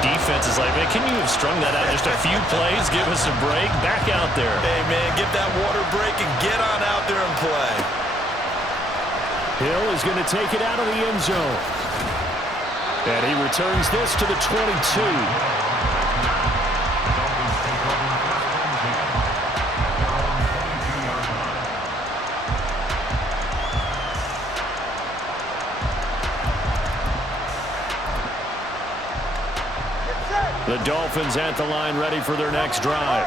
defense is like, man, can you have strung that out just a few plays? Give us a break. Back out there. Hey, man, get that water break and get on out there and play. Hill is going to take it out of the end zone. And he returns this to the 22. The Dolphins at the line ready for their next drive.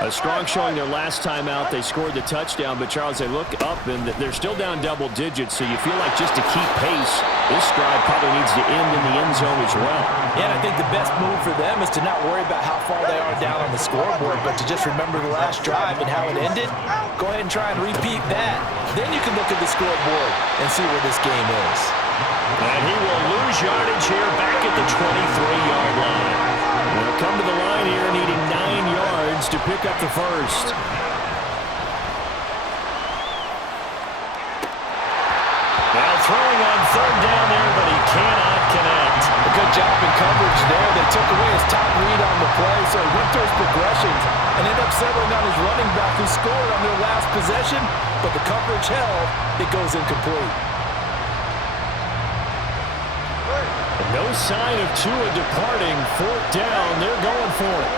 A strong showing their last time out. They scored the touchdown, but Charles, they look up and they're still down double digits, so you feel like just to keep pace, this drive probably needs to end in the end zone as well. Yeah, and I think the best move for them is to not worry about how far they are down on the scoreboard, but to just remember the last drive and how it ended. Go ahead and try and repeat that. Then you can look at the scoreboard and see where this game is. And he will lose yardage here back at the 23-yard line. They'll come to the line here needing 9 yards to pick up the first. Now throwing on third down there, but he cannot connect. A good job in coverage there. They took away his top read on the play, so he went through his progressions and ended up settling on his running back who scored on their last possession, but the coverage held. It goes incomplete. No sign of Tua departing. Fourth down. They're going for it.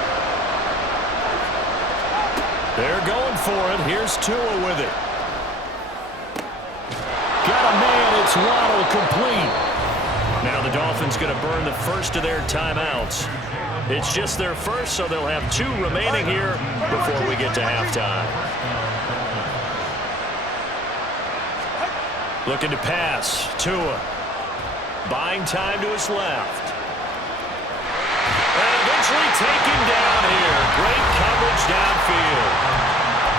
They're going for it. Here's Tua with it. Got a man. It's Waddle complete. Now the Dolphins going to burn the first of their timeouts. It's just their first, so they'll have 2 remaining here before we get to halftime. Looking to pass. Tua. Buying time to his left. And eventually taken down here. Great coverage downfield.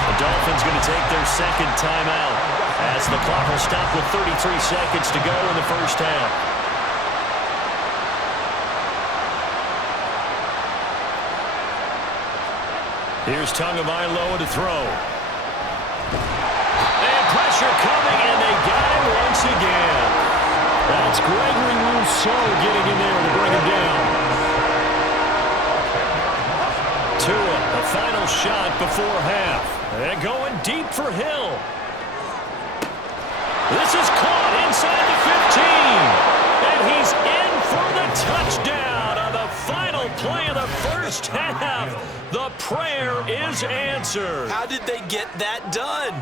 The Dolphins going to take their second timeout as the clock will stop with 33 seconds to go in the first half. Here's Tagovailoa to throw. And pressure coming, and they got him once again. That's Gregory Rousseau getting in there to bring him down. Tua, a final shot before half. And going deep for Hill. This is caught inside the 15. And he's in for the touchdown on the final play of the first half. The prayer is answered. How did they get that done?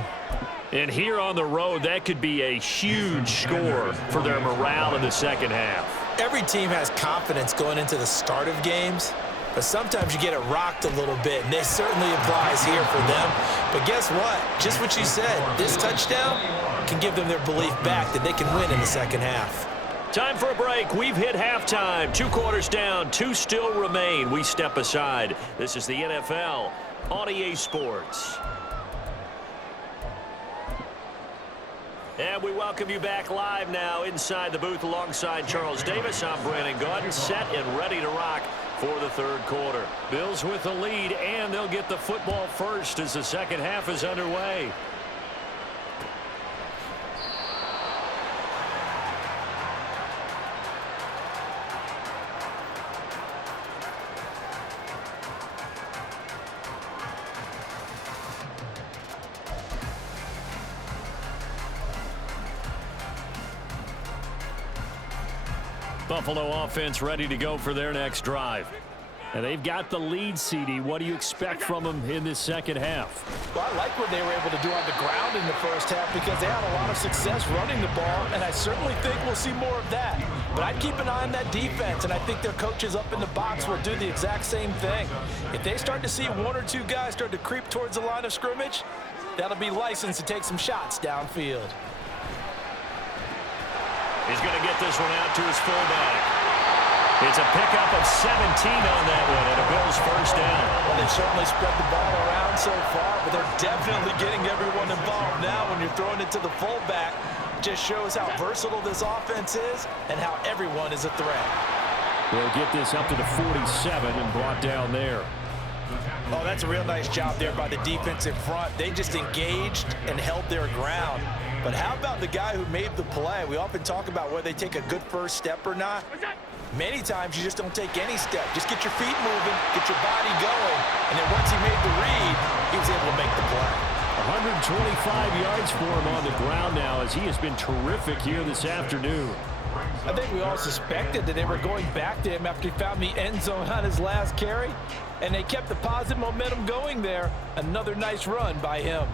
And here on the road, that could be a huge score for their morale in the second half. Every team has confidence going into the start of games, but sometimes you get it rocked a little bit, and this certainly applies here for them. But guess what? Just what you said, this touchdown can give them their belief back that they can win in the second half. Time for a break. We've hit halftime. 2 quarters down, 2 still remain. We step aside. This is the NFL on EA Sports. And we welcome you back live now inside the booth alongside Charles Davis. I'm Brandon Gaudin, set and ready to rock for the third quarter. Bills with the lead, and they'll get the football first as the second half is underway. Buffalo offense ready to go for their next drive. And they've got the lead, CD. What do you expect from them in this second half? Well, I like what they were able to do on the ground in the first half because they had a lot of success running the ball, and I certainly think we'll see more of that. But I'd keep an eye on that defense, and I think their coaches up in the box will do the exact same thing. If they start to see 1 or 2 guys start to creep towards the line of scrimmage, that'll be licensed to take some shots downfield. He's going to get this one out to his fullback. It's a pickup of 17 on that one, and a Bills first down. Well, they certainly spread the ball around so far, but they're definitely getting everyone involved now when you're throwing it to the fullback. Just shows how versatile this offense is and how everyone is a threat. They'll get this up to the 47 and brought down there. Oh, that's a real nice job there by the defense in front. They just engaged and held their ground. But how about the guy who made the play? We often talk about whether they take a good first step or not. Many times you just don't take any step. Just get your feet moving, get your body going, and then once he made the read, he was able to make the play. 125 yards for him on the ground now as he has been terrific here this afternoon. I think we all suspected that they were going back to him after he found the end zone on his last carry, and they kept the positive momentum going there. Another nice run by him.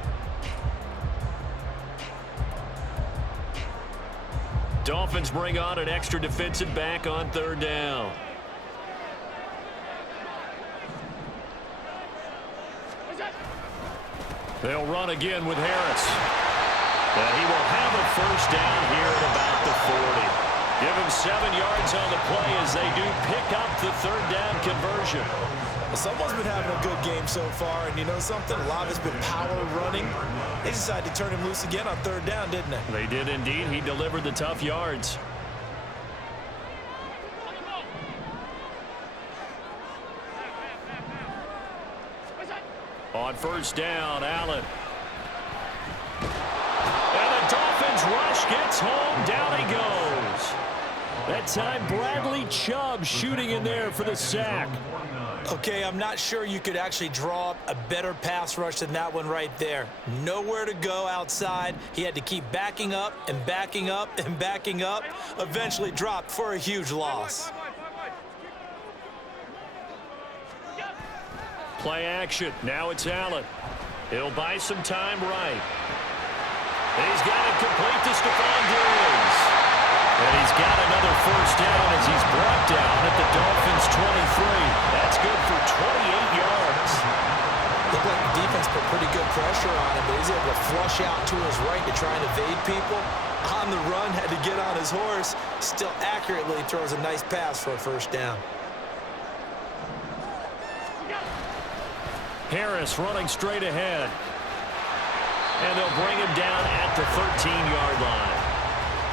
Dolphins bring on an extra defensive back on third down. They'll run again with Harris. And he will have a first down here at about the 40. Give him 7 yards on the play as they do pick up the third down conversion. Someone's been having a good game so far, and you know something? A lot of it's been power running. They decided to turn him loose again on third down, didn't they? They did indeed. He delivered the tough yards. On first down, Allen. And the Dolphins rush gets home. Down he goes. That time, Bradley Chubb shooting in there for the sack. Okay, I'm not sure you could actually draw up a better pass rush than that one right there. Nowhere to go outside. He had to keep backing up and backing up and backing up. Eventually dropped for a huge loss. Play action. Now it's Allen. He'll buy some time right. He's got it complete to Stephon Diggs. And he's got another first down as he's brought down at the Dolphins' 23. That's good for 28 yards. Looked like the defense put pretty good pressure on him, but he's able to flush out to his right to try and evade people. On the run, had to get on his horse. Still accurately throws a nice pass for a first down. Harris running straight ahead. And they'll bring him down at the 13-yard line.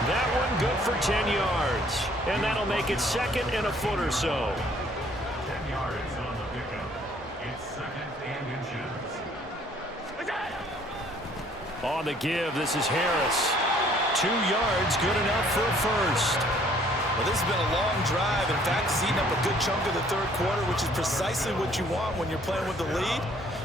That one good for 10 yards. And that'll make it second and a foot or so. 10 yards on the pickup. It's second and inches. On the give, this is Harris. 2 yards, good enough for a first. Well, this has been a long drive. In fact, it's eaten up a good chunk of the third quarter, which is precisely what you want when you're playing with the lead.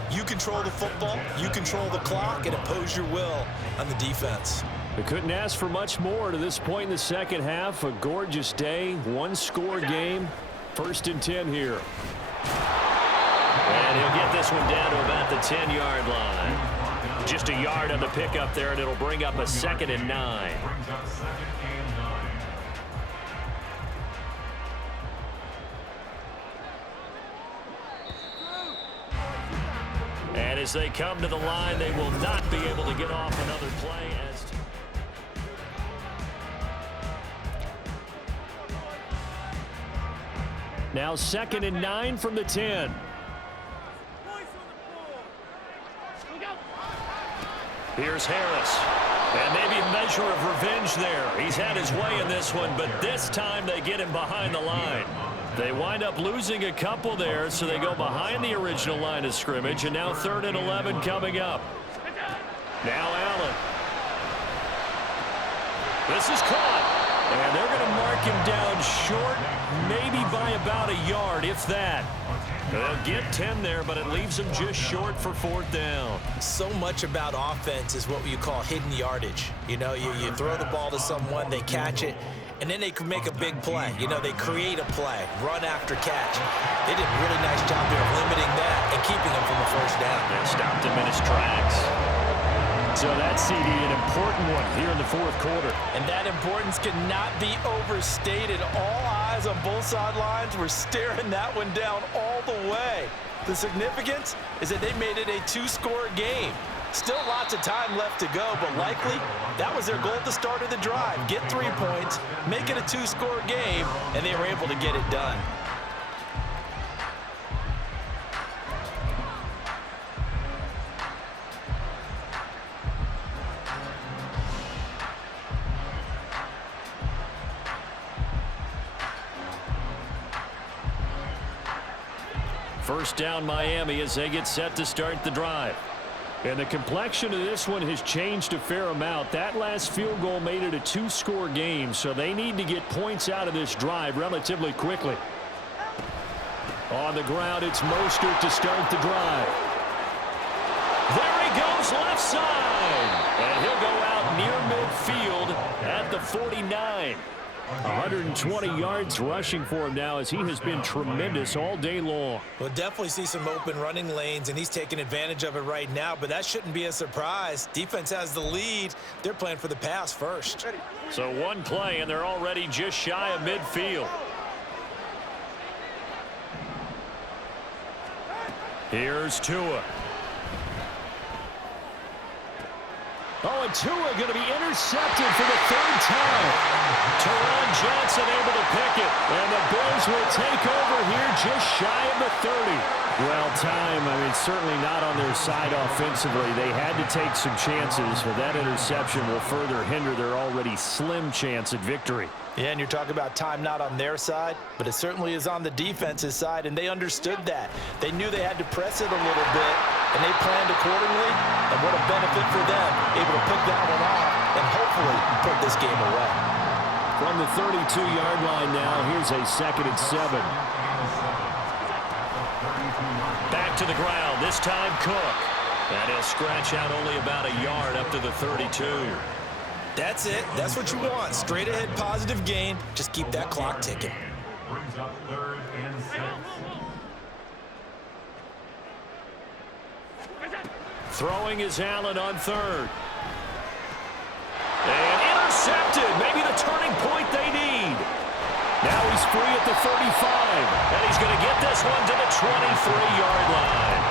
You control the football, you control the clock, and impose your will on the defense. They couldn't ask for much more to this point in the second half. A gorgeous day, one-score game. First and 10 here. And he'll get this one down to about the 10-yard line. Just a yard on the pickup there, and it'll bring up a second and 9. And as they come to the line, they will not be able to get off another play. Now second and 9 from the 10. Here's Harris. And maybe a measure of revenge there. He's had his way in this one, but this time they get him behind the line. They wind up losing a couple there, so they go behind the original line of scrimmage, and now 3rd and 11 coming up. Now Allen. This is caught. And they're going to mark him down short, maybe by about a yard, if that. They'll get 10 there, but it leaves them just short for 4th down. So much about offense is what you call hidden yardage. You know, you throw the ball to someone, they catch it, and then they can make a big play. You know, they create a play, run after catch. They did a really nice job there of limiting that and keeping him from a first down. They stopped him in his tracks. So that CD, an important one here in the 4th quarter. And that importance cannot be overstated. All eyes on both sidelines were staring that one down all the way. The significance is that they made it a 2-score game. Still lots of time left to go, but likely that was their goal at the start of the drive. Get 3 points, make it a 2-score game, and they were able to get it done. First down Miami as they get set to start the drive. And the complexion of this one has changed a fair amount. That last field goal made it a 2-score game, so they need to get points out of this drive relatively quickly. On the ground, it's Mostert to start the drive. There he goes, left side. And he'll go out near midfield at the 49. 120 yards rushing for him now as he has been tremendous all day long. We'll definitely see some open running lanes, and he's taking advantage of it right now, but that shouldn't be a surprise. Defense has the lead. They're playing for the pass first. So one play, and they're already just shy of midfield. Here's Tua. Oh, and Tua going to be intercepted for the 3rd time. Teron Johnson able to pick it, and the Bills will take over here just shy of the 30. Well, certainly not on their side offensively. They had to take some chances, but that interception will further hinder their already slim chance at victory. Yeah, and you're talking about time not on their side, but it certainly is on the defense's side, and they understood that. They knew they had to press it a little bit, and they planned accordingly, and what a benefit for them, able to pick that one off and hopefully put this game away. From the 32-yard line now, here's a 2nd and 7. Back to the ground, this time Cook. And he'll scratch out only about a yard up to the 32. That's it. That's what you want. Straight ahead positive gain. Just keep that clock ticking. Brings up 3rd and 6. Throwing is Allen on 3rd. And intercepted. Maybe the turning point they need. Now he's free at the 35. And he's going to get this one to the 23-yard line.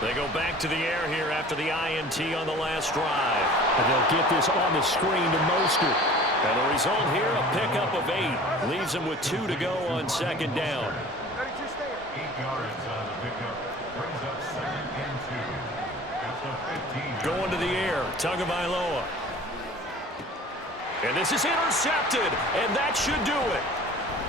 They go back to the air here after the INT on the last drive. And they'll get this on the screen to Mostert. And the result here, a pickup of 8. Leaves them with 2 to go on 2nd down. 8 yards on the pickup. Brings up 2nd and 2. At the 15. Going to the air, Tagovailoa. And this is intercepted, and that should do it.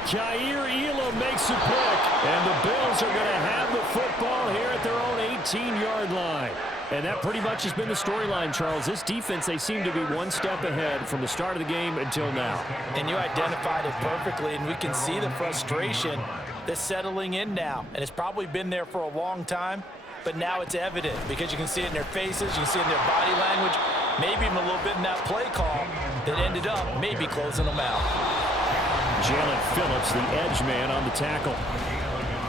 Kaiir Elam makes a pick, and the Bills are going to have the football here at their own 18-yard line. And that pretty much has been the storyline, Charles. This defense, they seem to be one step ahead from the start of the game until now. And you identified it perfectly, and we can see the frustration that's settling in now. And it's probably been there for a long time, but now it's evident because you can see it in their faces, you can see it in their body language, maybe even a little bit in that play call that ended up maybe closing them out. Jalen Phillips, the edge man, on the tackle.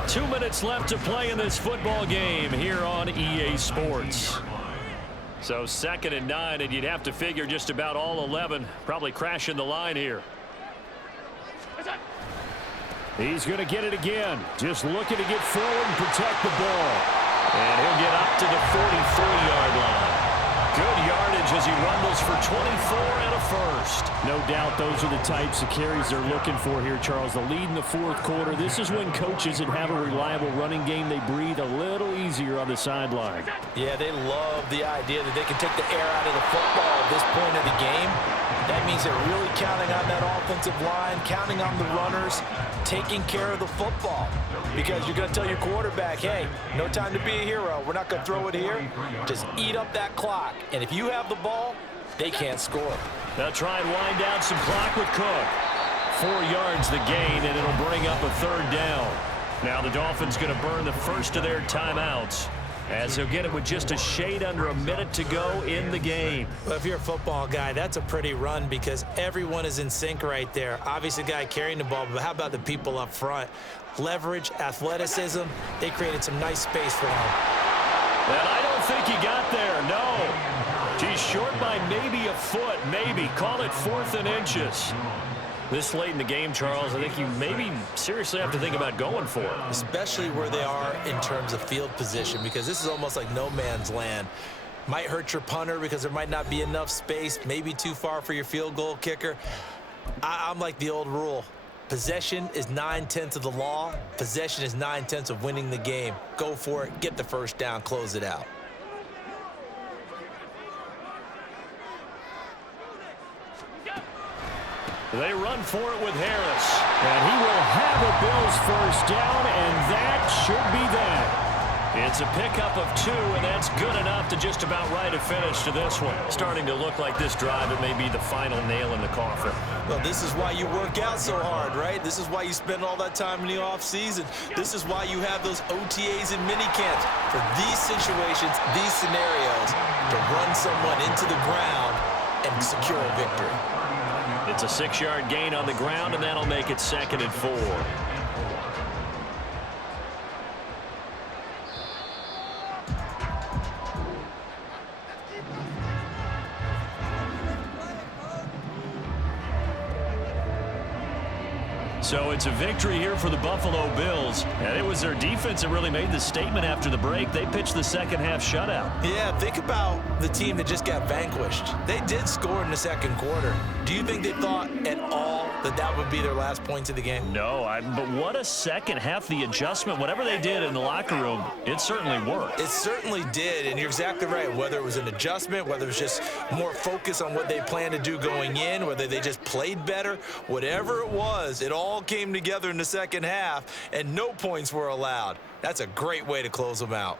2 minutes left to play in this football game here on EA Sports. So 2nd and 9, and you'd have to figure just about all 11 probably crashing the line here. He's going to get it again. Just looking to get forward and protect the ball. And he'll get up to the 43-yard line. Good yardage as he rumbles for 24 and a first. No doubt those are the types of carries they're looking for here, Charles. The lead in the 4th quarter. This is when coaches that have a reliable running game, they breathe a little easier on the sideline. Yeah, they love the idea that they can take the air out of the football at this point of the game. That means they're really counting on that offensive line, counting on the runners, taking care of the football. Because you're going to tell your quarterback, hey, no time to be a hero. We're not going to throw it here. Just eat up that clock. And if you have the ball, they can't score. They'll try and wind down some clock with Cook. 4 yards the gain, and it'll bring up a 3rd down. Now the Dolphins going to burn the first of their timeouts, as he'll get it with just a shade under a minute to go in the game. Well, if you're a football guy, that's a pretty run because everyone is in sync right there. Obviously, the guy carrying the ball, but how about the people up front? Leverage, athleticism, they created some nice space for him. And I don't think he got there, no. He's short by maybe a foot, maybe. Call it 4th and inches. This late in the game, Charles, I think you maybe seriously have to think about going for it. Especially where they are in terms of field position, because this is almost like no man's land. Might hurt your punter because there might not be enough space, maybe too far for your field goal kicker. I'm like the old rule. Possession is 9/10 of the law. Possession is 9/10 of winning the game. Go for it. Get the first down. Close it out. They run for it with Harris. And he will have a Bills first down, and that should be that. It's a pickup of 2, and that's good enough to just about write a finish to this one. Starting to look like this drive, it may be the final nail in the coffin. Well, this is why you work out so hard, right? This is why you spend all that time in the offseason. This is why you have those OTAs and minicamps. For these situations, these scenarios, to run someone into the ground and secure a victory. It's a 6-yard gain on the ground, and that'll make it 2nd and 4. So it's a victory here for the Buffalo Bills. And it was their defense that really made the statement after the break. They pitched the second half shutout. Yeah, think about the team that just got vanquished. They did score in the second quarter. Do you think they thought at all that that would be their last points of the game? No, but what a second half. The adjustment, whatever they did in the locker room, it certainly worked. It certainly did, and you're exactly right. Whether it was an adjustment, whether it was just more focus on what they planned to do going in, whether they just played better, whatever it was, it all came together in the second half, and no points were allowed. That's a great way to close them out.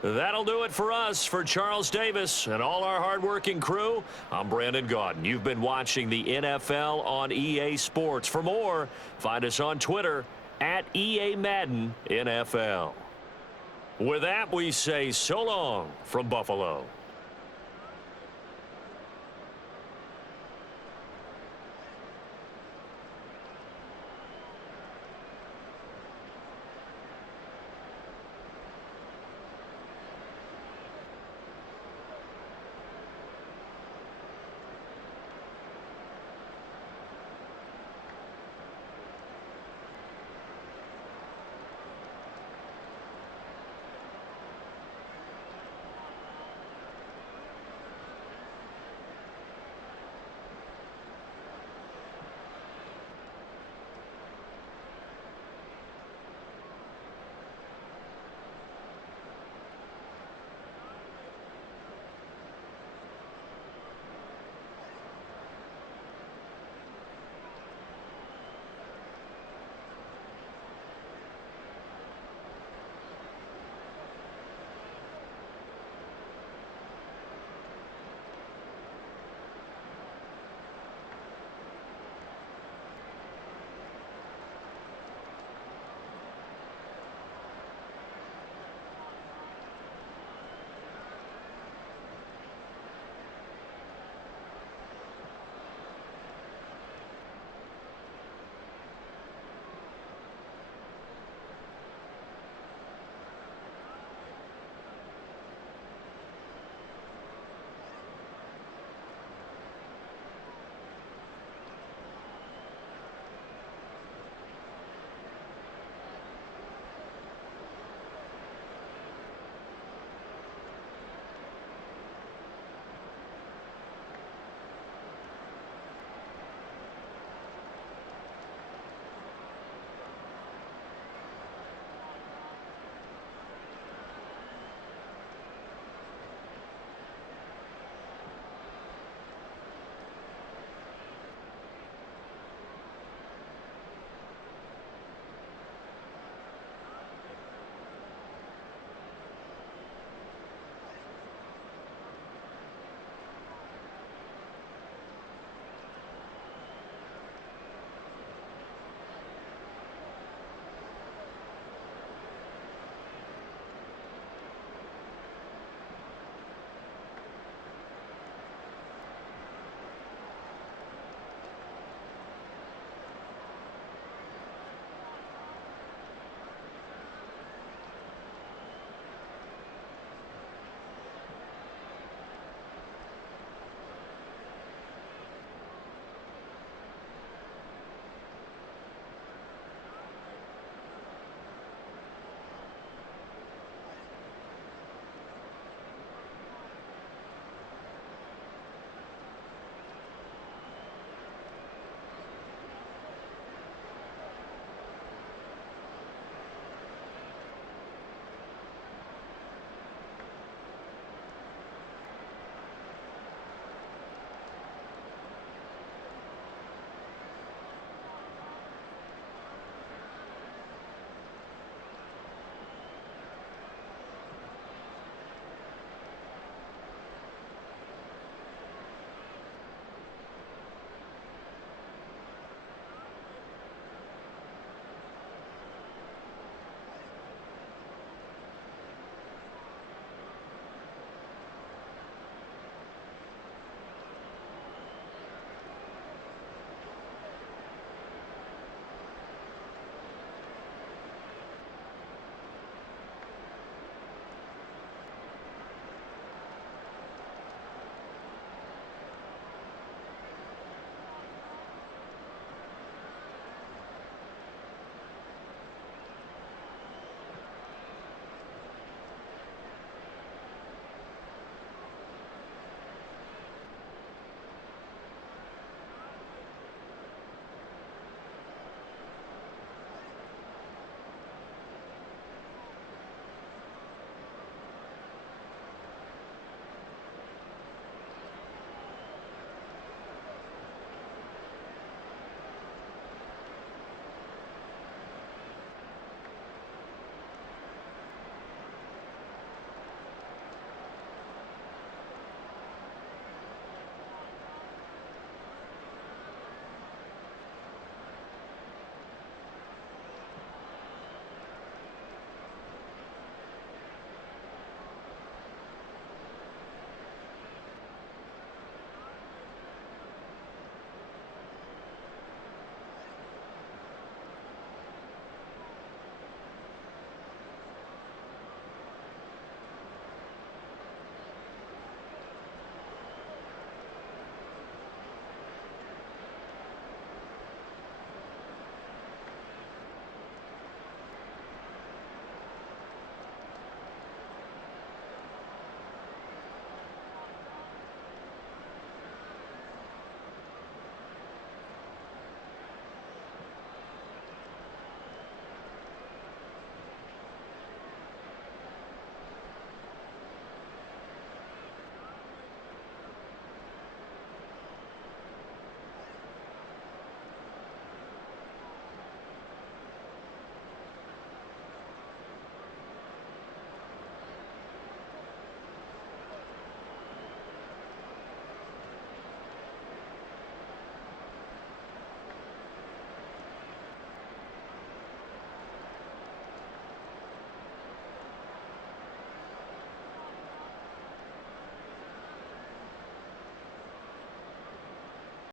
That'll do it for us. For Charles Davis and all our hardworking crew, I'm Brandon Gaudin. You've been watching the NFL on EA Sports. For more, find us on Twitter at EA Madden NFL. With that, we say so long from Buffalo.